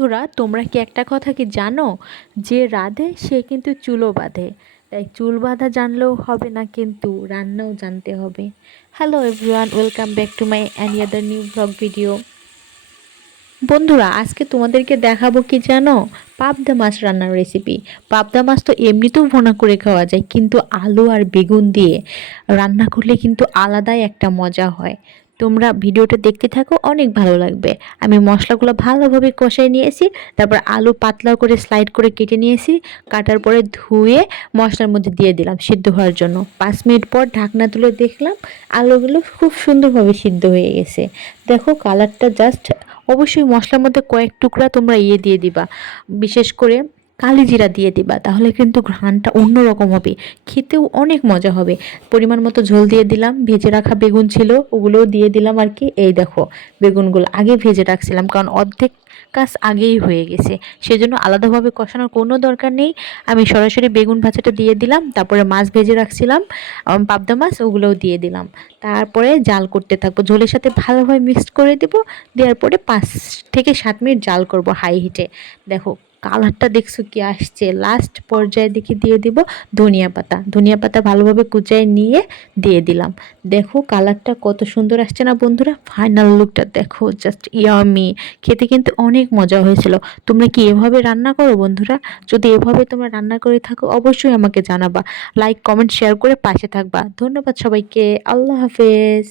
বন্ধুরা, তোমরা কি একটা কথা কি জানো? যে রাঁধে সে কিন্তু চুলও বাঁধে। তাই চুল বাঁধা জানলেও হবে না, কিন্তু রান্নাও জানতে হবে। Hello everyone, welcome back to my another new blog video. বন্ধুরা, আজকে তোমাদেরকে দেখাবো কি জানো? পাবদা মাছ রান্নার রেসিপি। পাবদা মাছ তো এমনিতেও ভুনা করে খাওয়া যায়, কিন্তু আলু আর বেগুন দিয়ে রান্না করলে কিন্তু আলাদাই একটা মজা হয়। তোমরা ভিডিওটা দেখতে থাকো, অনেক ভালো লাগবে। আমি মশলাগুলো ভালোভাবে কষাই নিয়েছি, তারপর আলু পাতলা করে স্লাইড করে কেটে নিয়েছি। কাটার পরে ধুয়ে মশলার মধ্যে দিয়ে দিলাম সিদ্ধ হওয়ার জন্য। 5 মিনিট পর ঢাকনা তুলে দেখলাম আলুগুলো খুব সুন্দরভাবে সিদ্ধ হয়ে গেছে। দেখো কালারটা জাস্ট। অবশ্যই মশলার মধ্যে কয়েক টুকরা তোমরা দিয়ে দিবা, বিশেষ করে কালি জিরা দিয়ে দিবা, তাহলে কিন্তু ঘ্রাণটা অন্যরকম হবে, খেতেও অনেক মজা হবে। পরিমাণ মতো ঝোল দিয়ে দিলাম, ভেজে রাখা বেগুন ছিল ওগুলোও দিয়ে দিলাম আর কি। এই দেখো, বেগুনগুলো আগে ভেজে রাখছিলাম কারণ অর্ধেক কাজ আগেই হয়ে গেছে, সেজন্য আলাদাভাবে কষানোর কোনো দরকার নেই। আমি সরাসরি বেগুন ভাজাটা দিয়ে দিলাম, তারপরে মাছ ভেজে রাখছিলাম, পাবদা মাছ, ওগুলোও দিয়ে দিলাম। তারপরে জাল করতে থাকবো, ঝোলের সাথে ভালোভাবে মিক্সড করে দেবো। দেওয়ার পরে 5 থেকে 7 মিনিট জাল করব হাই হিটে। দেখো কালারটা দেখছো কি আসছে। লাস্ট পর্যায়ে দেখি দিয়ে দিব ধনিয়া পাতা। ধনিয়া পাতা ভালোভাবে কুচায় নিয়ে দিয়ে দিলাম। দেখো কালারটা কত সুন্দর আসছে না বন্ধুরা? ফাইনাল লুকটা দেখো, জাস্ট ইয়ামি। খেতে কিন্তু অনেক মজা হয়েছিল। তোমরা কি এভাবে রান্না করো বন্ধুরা? যদি এভাবে তোমরা রান্না করে থাকো অবশ্যই আমাকে জানাবা। লাইক কমেন্ট শেয়ার করে পাশে থাকবা। ধন্যবাদ সবাইকে। আল্লাহ হাফেজ।